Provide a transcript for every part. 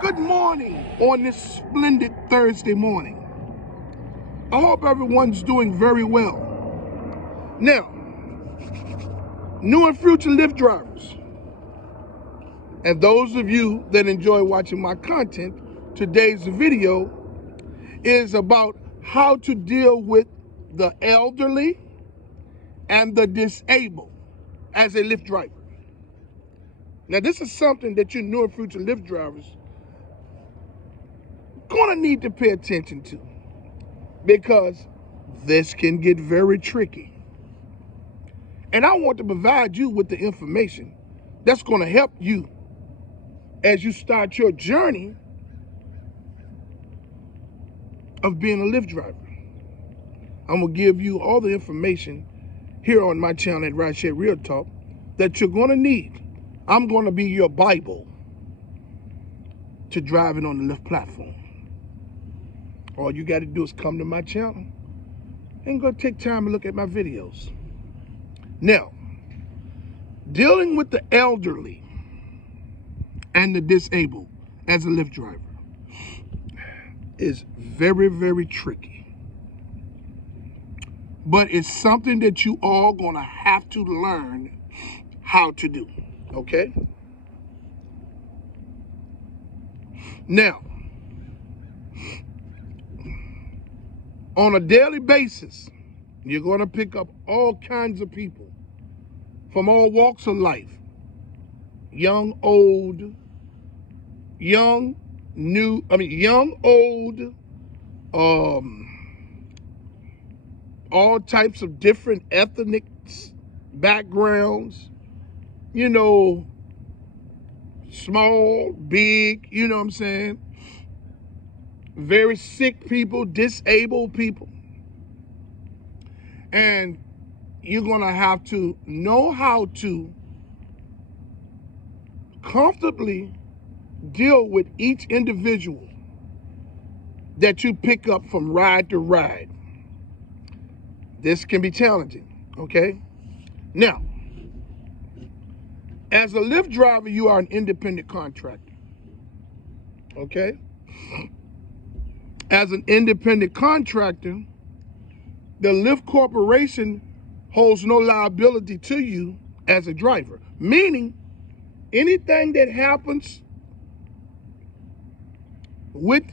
Good morning on this splendid Thursday morning. I hope everyone's doing very well. Now, new and future Lyft drivers, and those of you that enjoy watching my content, today's video is about how to deal with the elderly and the disabled as a Lyft driver. Now, this is something that you new and future Lyft drivers gonna need to pay attention to, because this can get very tricky. And I want to provide you with the information that's going to help you as you start your journey of being a Lyft driver. I'm going to give you all the information here on my channel at Rideshare RealTalk that you're going to need. I'm going to be your Bible to driving on the Lyft platform. All you got to do is come to my channel and go take time and look at my videos. Now, dealing with the elderly and the disabled as a Lyft driver is very, very tricky. But it's something that you all gonna have to learn how to do, okay? Now, on a daily basis, you're going to pick up all kinds of people from all walks of life. Young, old, all types of different ethnic backgrounds, small, big, you know what I'm saying? Very sick people, disabled people. And you're gonna have to know how to comfortably deal with each individual that you pick up from ride to ride. This can be challenging, okay? Now, as a Lyft driver, you are an independent contractor, okay? As an independent contractor, the Lyft Corporation holds no liability to you as a driver, meaning anything that happens with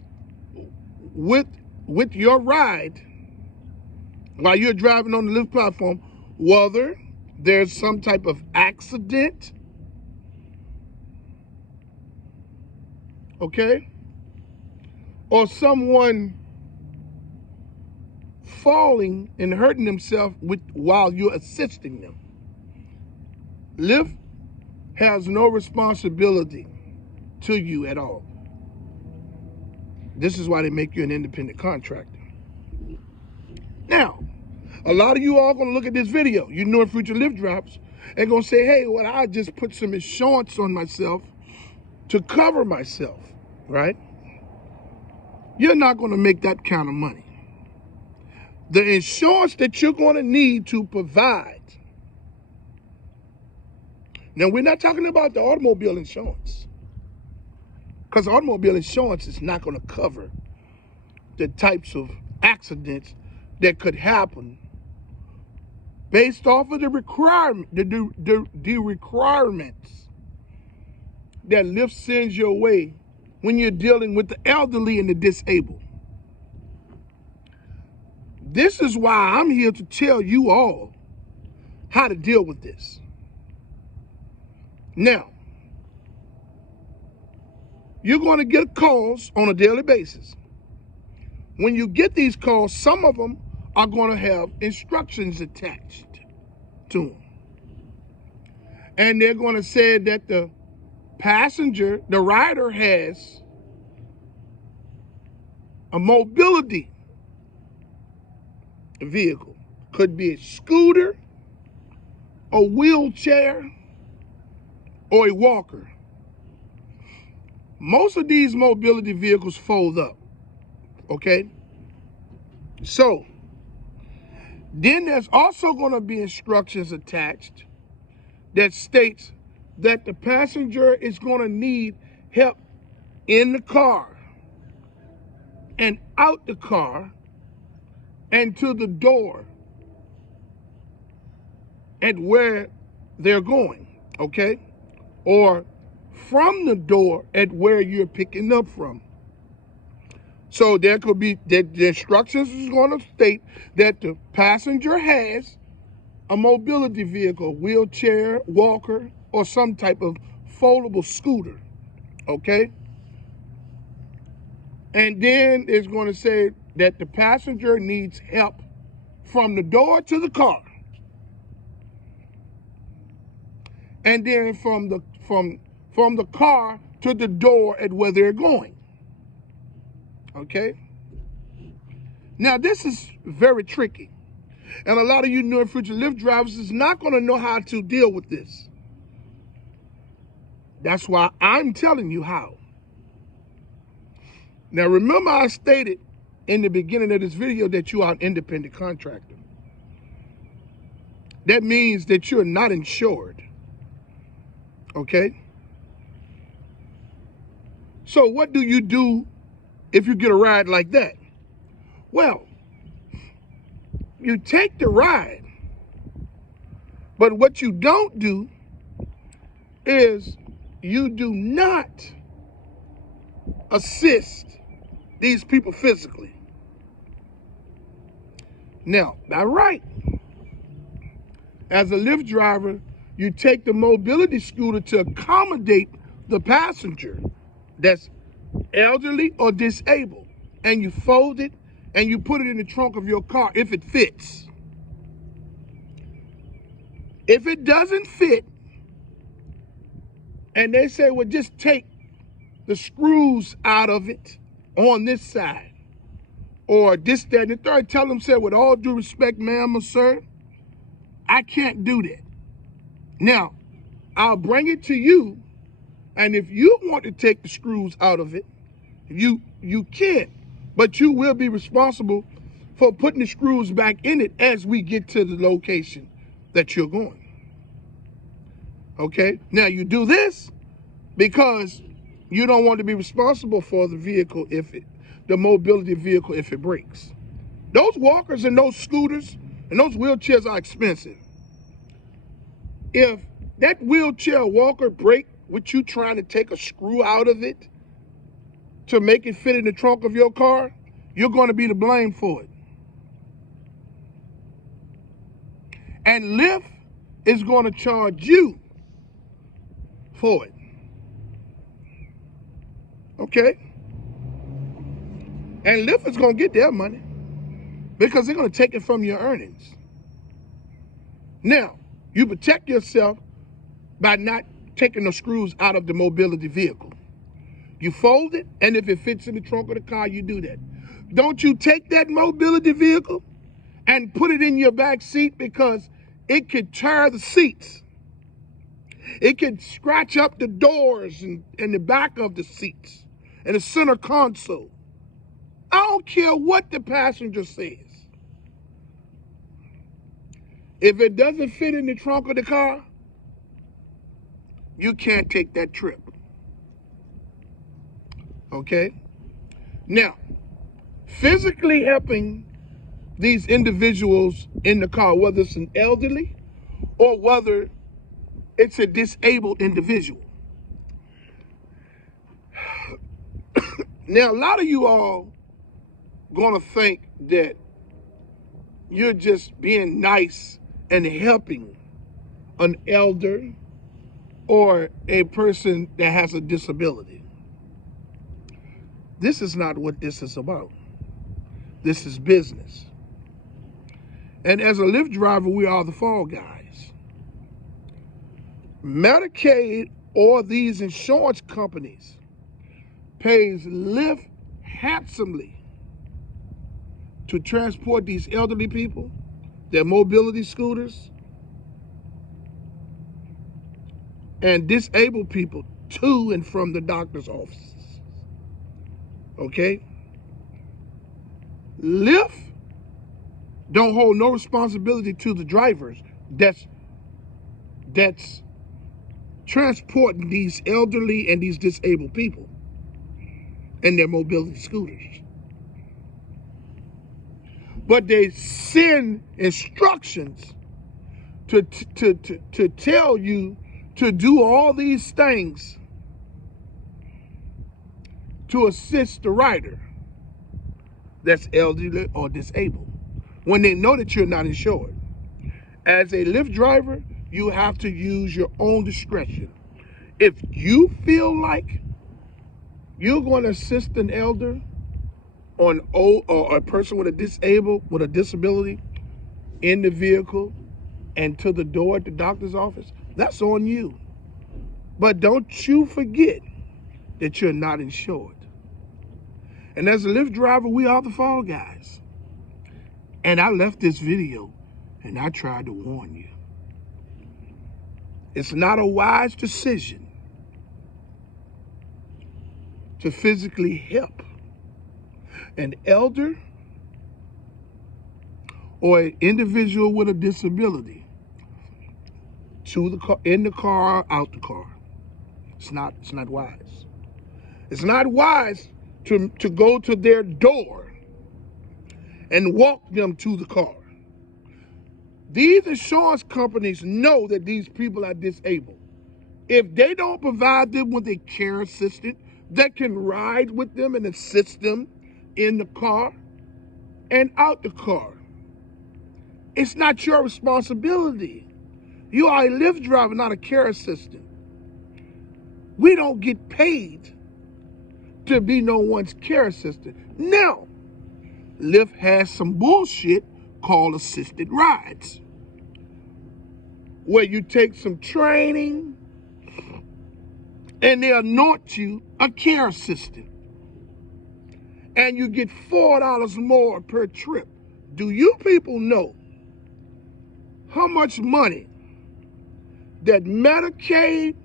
your ride while you're driving on the Lyft platform, whether there's some type of accident, okay, or someone falling and hurting themselves while you're assisting them, Lyft has no responsibility to you at all. This is why they make you an independent contractor. Now, a lot of you are going to look at this video, you new and future Lyft drivers, and going to say, hey, well, I just put some insurance on myself to cover myself, right? You're not going to make that kind of money. The insurance that you're going to need to provide. Now, we're not talking about the automobile insurance, because automobile insurance is not going to cover the types of accidents that could happen based off of the requirements that Lyft sends your way when you're dealing with the elderly and the disabled. This is why I'm here to tell you all how to deal with this. Now, you're going to get calls on a daily basis. When you get these calls, some of them are going to have instructions attached to them. And they're going to say that the passenger, the rider, has a mobility vehicle. Could be a scooter, a wheelchair, or a walker. Most of these mobility vehicles fold up, okay? So, then there's also going to be instructions attached that states that the passenger is going to need help in the car and out the car and to the door at where they're going, okay? Or from the door at where you're picking up from. So there could be, the instructions is going to state that the passenger has a mobility vehicle, wheelchair, walker, or some type of foldable scooter, okay? And then it's going to say that the passenger needs help from the door to the car. And then from the car to the door at where they're going. Okay? Now this is very tricky. And a lot of you new and future Lyft drivers is not going to know how to deal with this. That's why I'm telling you how. Now remember I stated in the beginning of this video that you are an independent contractor. That means that you're not insured. Okay? So what do you do if you get a ride like that? Well, you take the ride, but what you don't do is you do not assist these people physically. Now, by right, as a Lyft driver, you take the mobility scooter to accommodate the passenger that's elderly or disabled, and you fold it and you put it in the trunk of your car if it fits. If it doesn't fit, and they say, well, just take the screws out of it on this side, or this, that, and the third, tell them, say, with all due respect, ma'am or sir, I can't do that. Now, I'll bring it to you, and if you want to take the screws out of it, you can, but you will be responsible for putting the screws back in it as we get to the location that you're going. Okay? Now, you do this because you don't want to be responsible for the vehicle the mobility vehicle if it breaks. Those walkers and those scooters and those wheelchairs are expensive. If that wheelchair walker break with you trying to take a screw out of it to make it fit in the trunk of your car, you're going to be to blame for it. And Lyft is going to charge you for it. Okay? And Lyft is going to get their money because they're going to take it from your earnings. Now, you protect yourself by not taking the screws out of the mobility vehicle. You fold it, and if it fits in the trunk of the car, you do that. Don't you take that mobility vehicle and put it in your back seat because it could tear the seats. It could scratch up the doors and the back of the seats and the center console. I don't care what the passenger says. If it doesn't fit in the trunk of the car, you can't take that trip. Okay? Now, physically helping these individuals in the car, whether it's an elderly or whether it's a disabled individual. Now, a lot of you all gonna think that you're just being nice and helping an elder or a person that has a disability. This is not what this is about. This is business. And as a Lyft driver, we are the fall guys. Medicaid or these insurance companies pays Lyft handsomely to transport these elderly people, their mobility scooters, and disabled people to and from the doctor's offices. Okay? Lyft don't hold no responsibility to the drivers that's transporting these elderly and these disabled people. and their mobility scooters. But they send instructions to tell you to do all these things to assist the rider that's elderly or disabled when they know that you're not insured. As a Lyft driver, you have to use your own discretion. If you feel like you're going to assist an elder or a person with a disability in the vehicle and to the door at the doctor's office, that's on you. But don't you forget that you're not insured. And as a Lyft driver, we are the fall guys. And I left this video and I tried to warn you. It's not a wise decision to physically help an elder or an individual with a disability to the car, in the car, out the car. It's not wise. It's not wise to go to their door and walk them to the car. These insurance companies know that these people are disabled. If they don't provide them with a care assistant that can ride with them and assist them in the car and out the car, it's not your responsibility. You are a Lyft driver, not a care assistant. We don't get paid to be no one's care assistant. Now, Lyft has some bullshit called assisted rides, where you take some training and they anoint you a care assistant and you get $4 more per trip. Do you people know how much money that Medicaid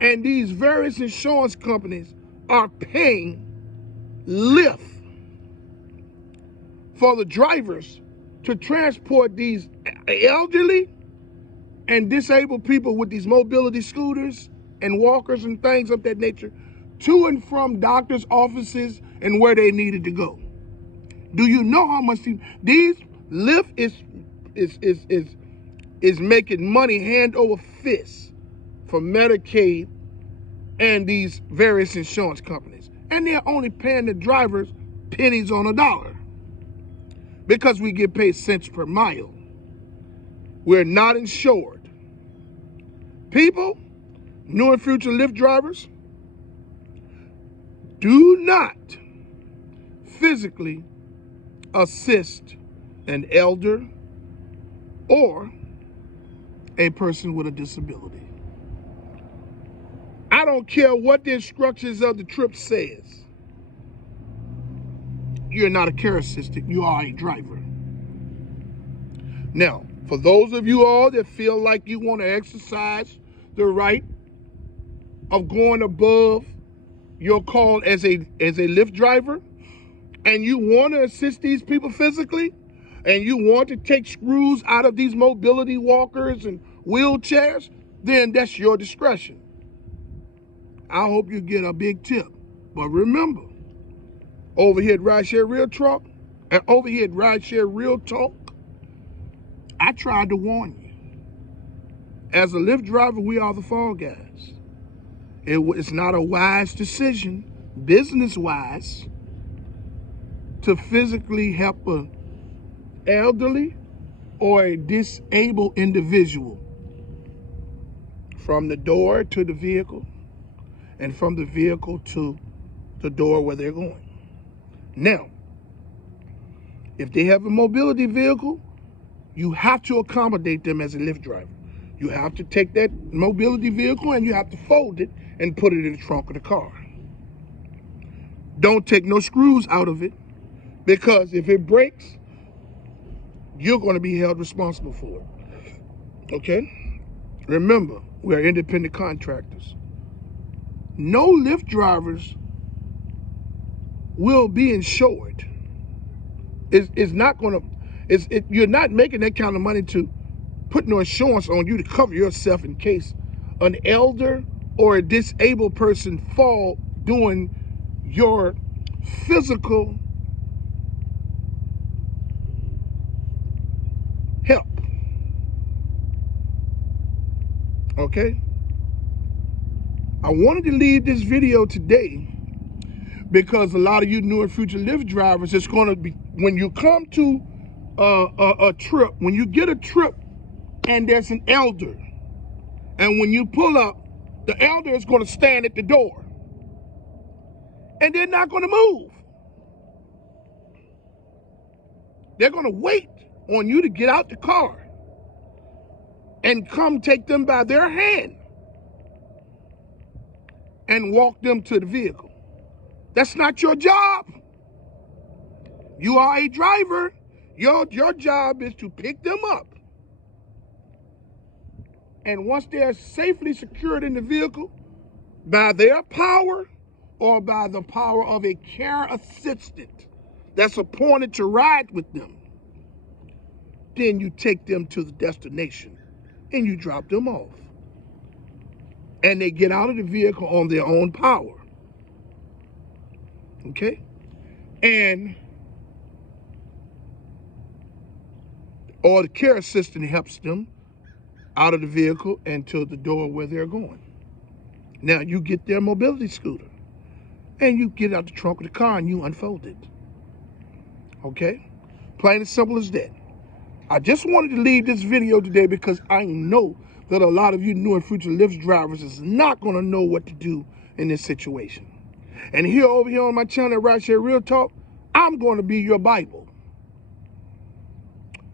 and these various insurance companies are paying Lyft for the drivers to transport these elderly and disabled people with these mobility scooters and walkers and things of that nature to and from doctors' offices and where they needed to go? Do you know how much these Lyft is making money hand over fist for Medicaid and these various insurance companies? And they're only paying the drivers pennies on a dollar because we get paid cents per mile. We're not insured. People, new and future Lyft drivers, do not physically assist an elder or a person with a disability. I don't care what the instructions of the trip says. You're not a care assistant, you are a driver. Now, for those of you all that feel like you want to exercise the right of going above your call as a Lyft driver, and you want to assist these people physically, and you want to take screws out of these mobility walkers and wheelchairs, then that's your discretion. I hope you get a big tip. But remember, over here at Rideshare RealTalk, and over here at Rideshare RealTalk, I tried to warn you. As a Lyft driver, we are the fall guys. It's not a wise decision, business-wise, to physically help an elderly or a disabled individual from the door to the vehicle and from the vehicle to the door where they're going. Now, if they have a mobility vehicle, you have to accommodate them as a Lyft driver. You have to take that mobility vehicle and you have to fold it and put it in the trunk of the car. Don't take no screws out of it, because if it breaks, you're going to be held responsible for it. Okay? Remember, we are independent contractors. No Lyft drivers will be insured. It's not going to, you're not making that kind of money to put no insurance on you to cover yourself in case an elder or a disabled person fall doing your physical help. Okay? I wanted to leave this video today because a lot of you new and future Lyft drivers, it's going to be, when you come to a trip, when you get a trip and there's an elder, and when you pull up, the elder is going to stand at the door and they're not going to move. They're going to wait on you to get out the car and come take them by their hand and walk them to the vehicle. That's not your job. You are a driver. Your job is to pick them up. And once they're safely secured in the vehicle, by their power or by the power of a care assistant that's appointed to ride with them, then you take them to the destination and you drop them off. And they get out of the vehicle on their own power. Okay? And or the care assistant helps them out of the vehicle and to the door where they're going. Now you get their mobility scooter and you get out the trunk of the car and you unfold it. Okay? Plain and simple as that. I just wanted to leave this video today because I know that a lot of you new and future Lyft drivers is not going to know what to do in this situation. And over here on my channel at Rideshare Real Talk, I'm going to be your Bible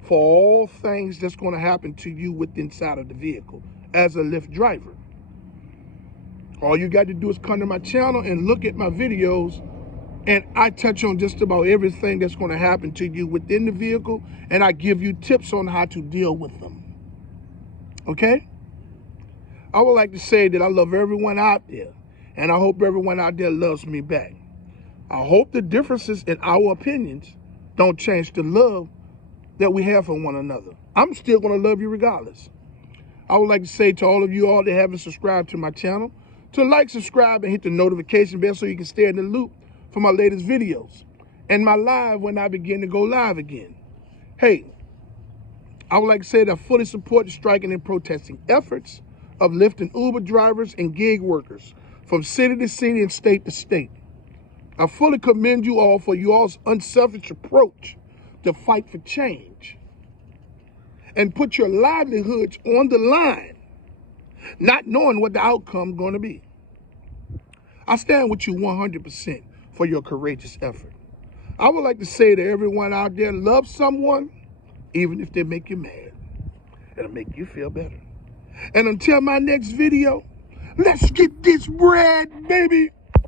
for all things that's going to happen to you within inside of the vehicle as a Lyft driver. All you got to do is come to my channel and look at my videos, and I touch on just about everything that's going to happen to you within the vehicle, and I give you tips on how to deal with them. Okay? I would like to say that I love everyone out there, and I hope everyone out there loves me back. I hope the differences in our opinions don't change the love that we have for one another. I'm still going to love you regardless. I would like to say to all of you all that haven't subscribed to my channel, to like, subscribe, and hit the notification bell so you can stay in the loop for my latest videos and my live when I begin to go live again. Hey, I would like to say that I fully support the striking and protesting efforts of Lyft and Uber drivers and gig workers from city to city and state to state. I fully commend you all for your all's unselfish approach to fight for change and put your livelihoods on the line, not knowing what the outcome is going to be. I stand with you 100% for your courageous effort. I would like to say to everyone out there, love someone, even if they make you mad. It'll make you feel better. And until my next video, let's get this bread, baby.